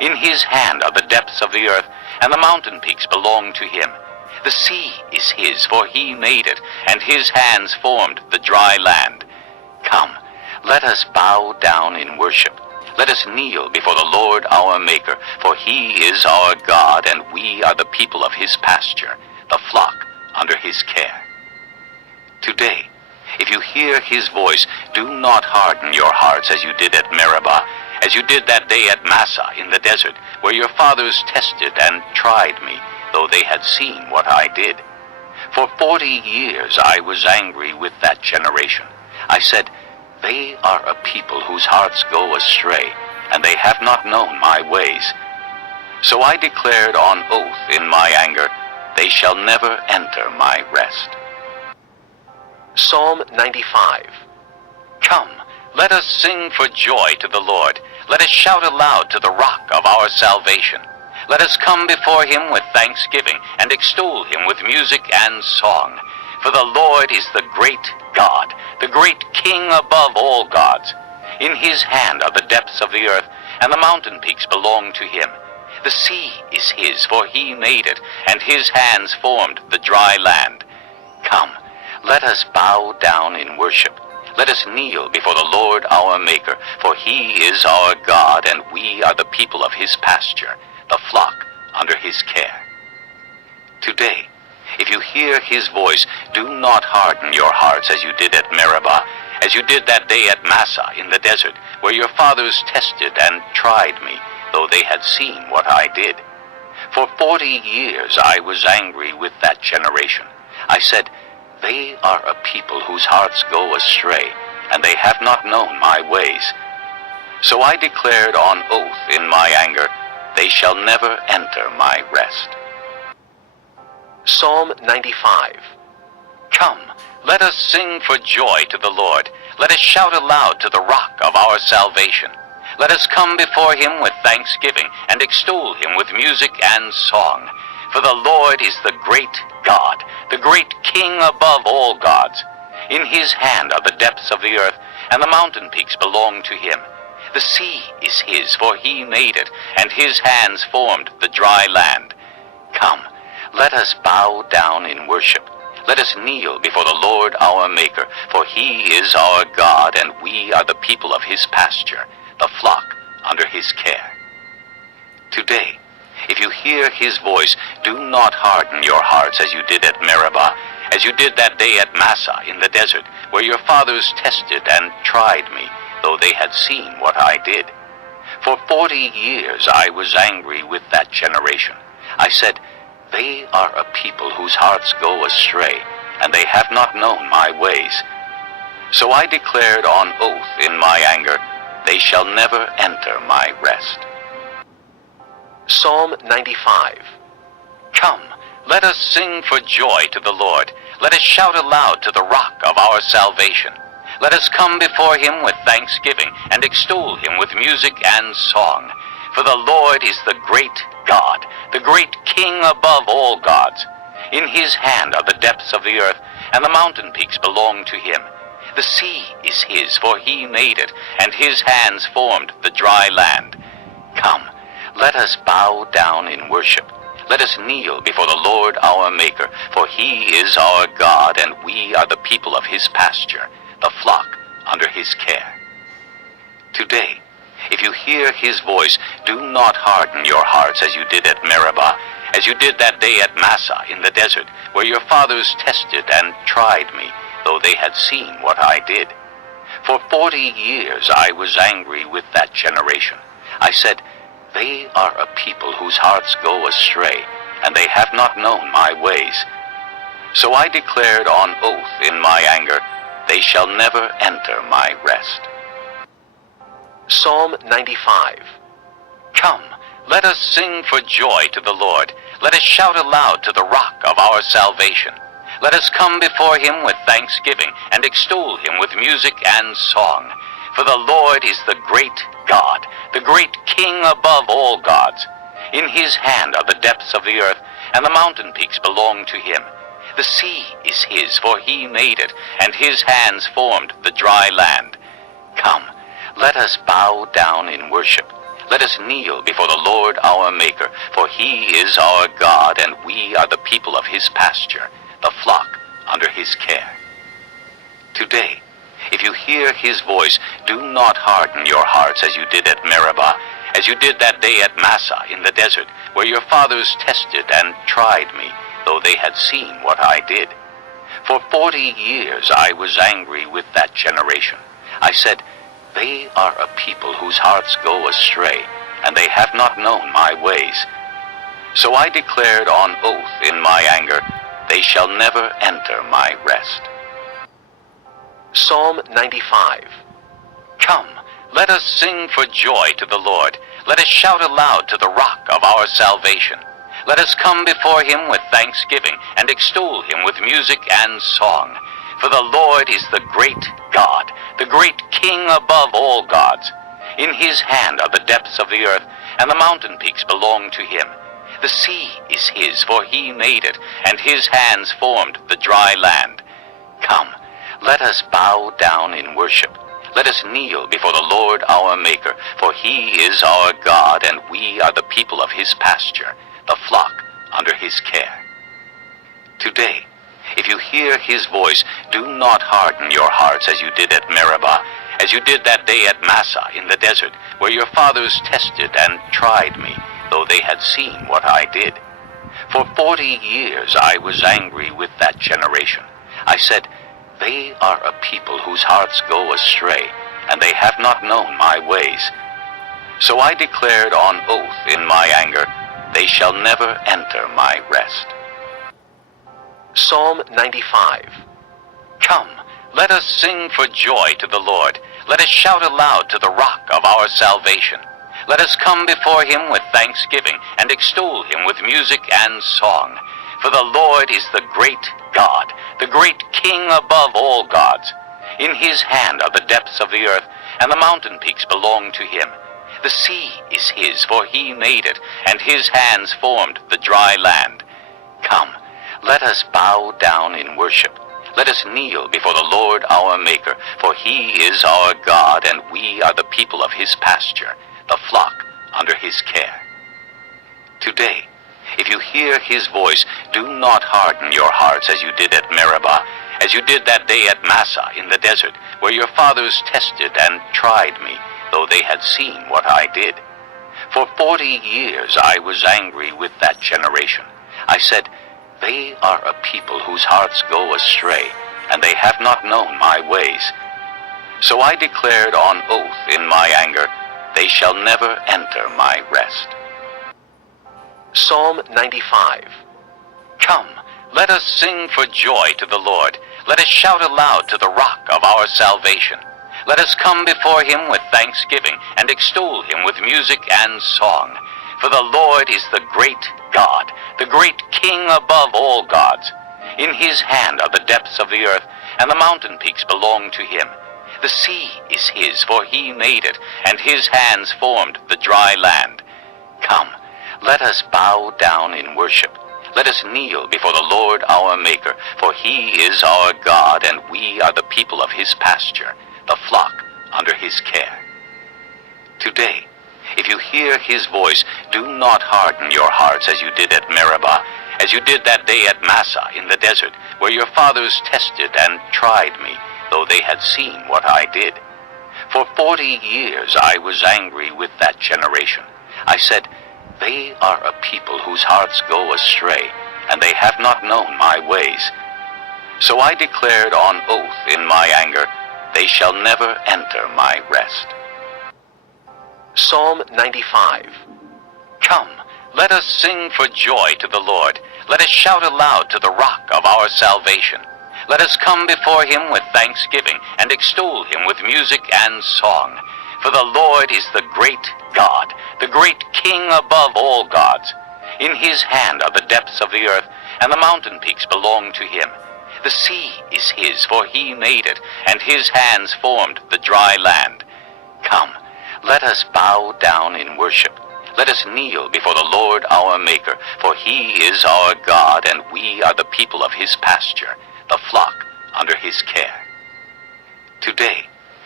In his hand are the depths of the earth, and the mountain peaks belong to him. The sea is his, for he made it, and his hands formed the dry land. Come, let us bow down in worship. Let us kneel before the Lord our Maker, for he is our God, and we are the people of his pasture, the flock under his care. Today, if you hear his voice, do not harden your hearts as you did at Meribah, as you did that day at Massah in the desert, where your fathers tested and tried me, though they had seen what I did. For 40 years I was angry with that generation. I said, they are a people whose hearts go astray, and they have not known my ways. So I declared on oath in my anger, they shall never enter my rest. Psalm 95. Come, let us sing for joy to the Lord. Let us shout aloud to the rock of our salvation. Let us come before him with thanksgiving, and extol him with music and song. For the Lord is the great God, the great King above all gods. In his hand are the depths of the earth, and the mountain peaks belong to him. The sea is his, for he made it, and his hands formed the dry land. Come, let us bow down in worship. Let us kneel before the Lord our Maker, for he is our God, and we are the people of his pasture, the flock under his care. Today, if you hear his voice, do not harden your hearts as you did at Meribah, as you did that day at Massah in the desert, where your fathers tested and tried me, though they had seen what I did. For 40 years I was angry with that generation. I said, they are a people whose hearts go astray, and they have not known my ways. So I declared on oath in my anger, they shall never enter my rest. Psalm 95. Come, let us sing for joy to the Lord. Let us shout aloud to the rock of our salvation. Let us come before him with thanksgiving, and extol him with music and song. For the Lord is the great God, the great King above all gods. In his hand are the depths of the earth, and the mountain peaks belong to him. The sea is his, for he made it, and his hands formed the dry land. Come, let us bow down in worship. Let us kneel before the Lord our Maker, for he is our God, and we are the people of his pasture, the flock under his care. Today, if you hear his voice, do not harden your hearts as you did at Meribah, as you did that day at Massah in the desert, where your fathers tested and tried me, though they had seen what I did. For 40 years I was angry with that generation. I said, they are a people whose hearts go astray, and they have not known my ways. So I declared on oath in my anger, they shall never enter my rest. Psalm 95. Come, let us sing for joy to the Lord. Let us shout aloud to the rock of our salvation. Let us come before him with thanksgiving, and extol him with music and song. For the Lord is the great God, the great King above all gods. In his hand are the depths of the earth, and the mountain peaks belong to him. The sea is his, for he made it, and his hands formed the dry land. Come, let us bow down in worship. Let us kneel before the Lord our Maker, for he is our God, and we are the people of his pasture, the flock under his care. Today, if you hear his voice, do not harden your hearts as you did at Meribah, as you did that day at Massah in the desert, where your fathers tested and tried me, though they had seen what I did. For 40 years I was angry with that generation. I said, they are a people whose hearts go astray, and they have not known my ways. So I declared on oath in my anger, they shall never enter my rest. Psalm 95. Come, let us sing for joy to the Lord. Let us shout aloud to the rock of our salvation. Let us come before him with thanksgiving, and extol him with music and song. For the Lord is the great God, the great King above all gods. In his hand are the depths of the earth, and the mountain peaks belong to him. The sea is his, for he made it, and his hands formed the dry land. Come, let us bow down in worship. Let us kneel before the Lord our Maker, for he is our God, and we are the people of his pasture, the flock under his care. Today, if you hear his voice, do not harden your hearts as you did at Meribah, as you did that day at Massah in the desert, where your fathers tested and tried me, though they had seen what I did. For 40 years I was angry with that generation. I said, they are a people whose hearts go astray, and they have not known my ways. So I declared on oath in my anger, they shall never enter my rest. Psalm 95. Come, let us sing for joy to the Lord. Let us shout aloud to the rock of our salvation. Let us come before him with thanksgiving and extol him with music and song. For the Lord is the great God, the great King above all gods. In his hand are the depths of the earth, and the mountain peaks belong to him. The sea is his, for he made it, and his hands formed the dry land. Come, let us bow down in worship. Let us kneel before the Lord our Maker, for he is our God, and we are the people of his pasture, the flock under his care. Today, if you hear his voice, do not harden your hearts as you did at Meribah, as you did that day at Massah in the desert, where your fathers tested and tried me, though they had seen what I did. For 40 years I was angry with that generation. I said, they are a people whose hearts go astray, and they have not known my ways. So I declared on oath in my anger, they shall never enter my rest. Psalm 95. Come, let us sing for joy to the Lord. Let us shout aloud to the rock of our salvation. Let us come before him with thanksgiving and extol him with music and song. For the Lord is the great God, the great King above all gods. In his hand are the depths of the earth, and the mountain peaks belong to him. The sea is his, for he made it, and his hands formed the dry land. Come, let us bow down in worship. Let us kneel before the Lord our Maker, for he is our God, and we are the people of his pasture, the flock under his care. Today, if you hear his voice, do not harden your hearts as you did at Meribah, as you did that day at Massah in the desert, where your fathers tested and tried me, though they had seen what I did. For 40 years I was angry with that generation. I said, they are a people whose hearts go astray, and they have not known my ways. So I declared on oath in my anger, they shall never enter my rest. Psalm 95. Come, let us sing for joy to the Lord. Let us shout aloud to the rock of our salvation. Let us come before him with thanksgiving and extol him with music and song. For the Lord is the great God, the great King above all gods. In his hand are the depths of the earth, and the mountain peaks belong to him. The sea is his, for he made it, and his hands formed the dry land. Come, let us bow down in worship. Let us kneel before the Lord our Maker, for he is our God, and we are the people of his pasture, the flock under his care. Today, if you hear his voice, do not harden your hearts as you did at Meribah, as you did that day at Massah in the desert, where your fathers tested and tried me, though they had seen what I did. For 40 years I was angry with that generation. I said, they are a people whose hearts go astray, and they have not known my ways. So I declared on oath in my anger, they shall never enter my rest. Psalm 95. Come, let us sing for joy to the Lord. Let us shout aloud to the rock of our salvation. Let us come before him with thanksgiving and extol him with music and song. For the Lord is the great God, the great King above all gods. In his hand are the depths of the earth, and the mountain peaks belong to him. The sea is his, for he made it, and his hands formed the dry land. Come, let us bow down in worship. Let us kneel before the Lord our Maker, for he is our God, and we are the people of his pasture, the flock under his care. Today,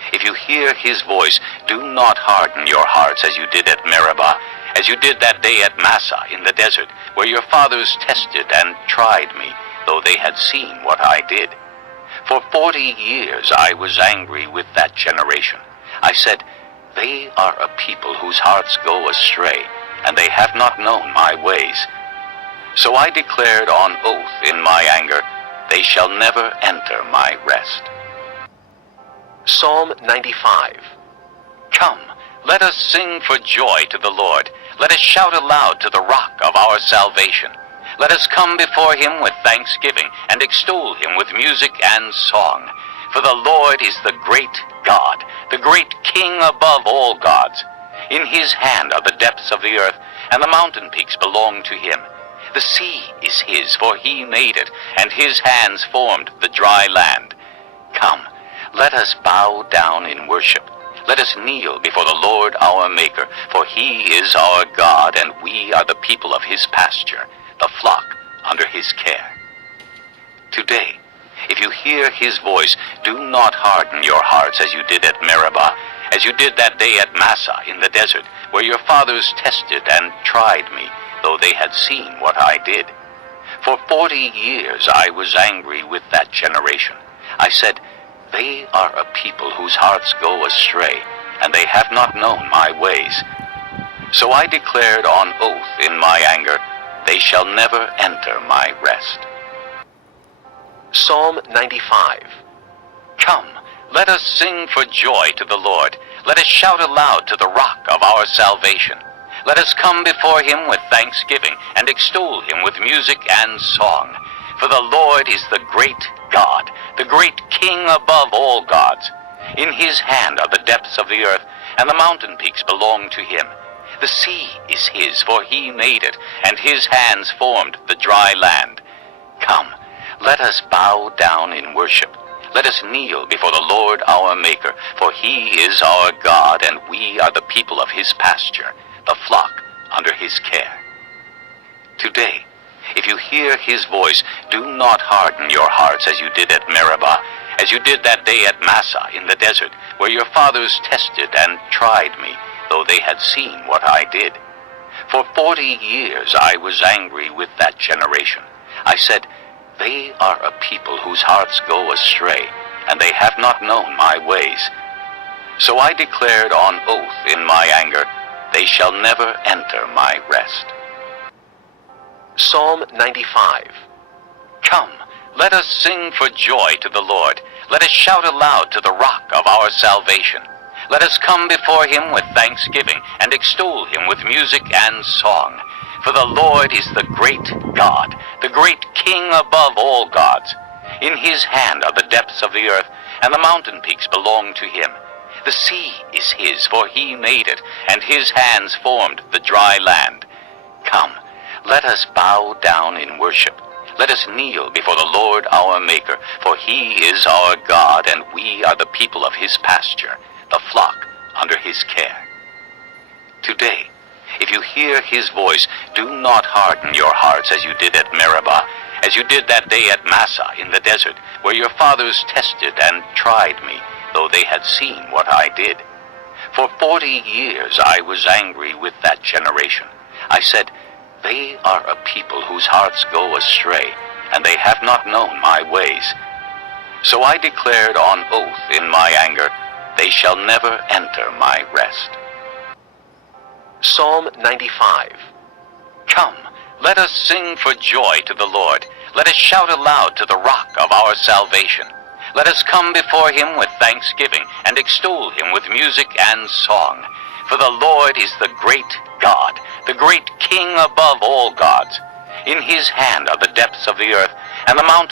if you hear his voice, do not harden your hearts as you did at Meribah, as you did that day at Massah in the desert, where your fathers tested and tried me, though they had seen what I did. For 40 years I was angry with that generation. I said, they are a people whose hearts go astray, and they have not known my ways. So I declared on oath in my anger, they shall never enter my rest. Psalm 95. Come, let us sing for joy to the Lord. Let us shout aloud to the rock of our salvation. Let us come before him with thanksgiving and extol him with music and song. For the Lord is the great God, the great King above all gods. In his hand are the depths of the earth, and the mountain peaks belong to him. The sea is his, for he made it, and his hands formed the dry land. Come, let us bow down in worship. Let us kneel before the Lord our Maker, for he is our God, and we are the people of his pasture, the flock under his care. Today, if you hear his voice, do not harden your hearts as you did at Meribah, as you did that day at Massah in the desert, where your fathers tested and tried me, though they had seen what I did. For 40 years I was angry with that generation. I said, they are a people whose hearts go astray, and they have not known my ways. So I declared on oath in my anger, they shall never enter my rest. Psalm 95. Come, let us sing for joy to the Lord. Let us shout aloud to the rock of our salvation. Let us come before him with thanksgiving and extol him with music and song. For the Lord is the great God, the great King above all gods. In his hand are the depths of the earth, and the mountain peaks belong to him. The sea is his, for he made it, and his hands formed the dry land. Come, let us bow down in worship. Let us kneel before the Lord our Maker, for he is our God, and we are the people of his pasture, the flock under his care. Today, if you hear his voice, do not harden your hearts as you did at Meribah, as you did that day at Massah in the desert, where your fathers tested and tried me, though they had seen what I did. For 40 years I was angry with that generation. I said, they are a people whose hearts go astray, and they have not known my ways. So I declared on oath in my anger, they shall never enter my rest. Psalm 95. Come, let us sing for joy to the Lord. Let us shout aloud to the rock of our salvation. Let us come before him with thanksgiving and extol him with music and song. For the Lord is the great God, the great King above all gods. In his hand are the depths of the earth, and the mountain peaks belong to him. The sea is his, for he made it, and his hands formed the dry land. Come, let us bow down in worship. Let us kneel before the Lord our Maker, for he is our God, and we are the people of his pasture, the flock under his care. Today, if you hear his voice, do not harden your hearts as you did at Meribah, as you did that day at Massah in the desert, where your fathers tested and tried me, though they had seen what I did. For 40 years I was angry with that generation. I said, they are a people whose hearts go astray, and they have not known my ways. So I declared on oath in my anger, they shall never enter my rest. Psalm 95. Come, let us sing for joy to the Lord. Let us shout aloud to the rock of our salvation. Let us come before him with thanksgiving and extol him with music and song. For the Lord is the great God, the great King above all gods. In his hand are the depths of the earth, and the mountains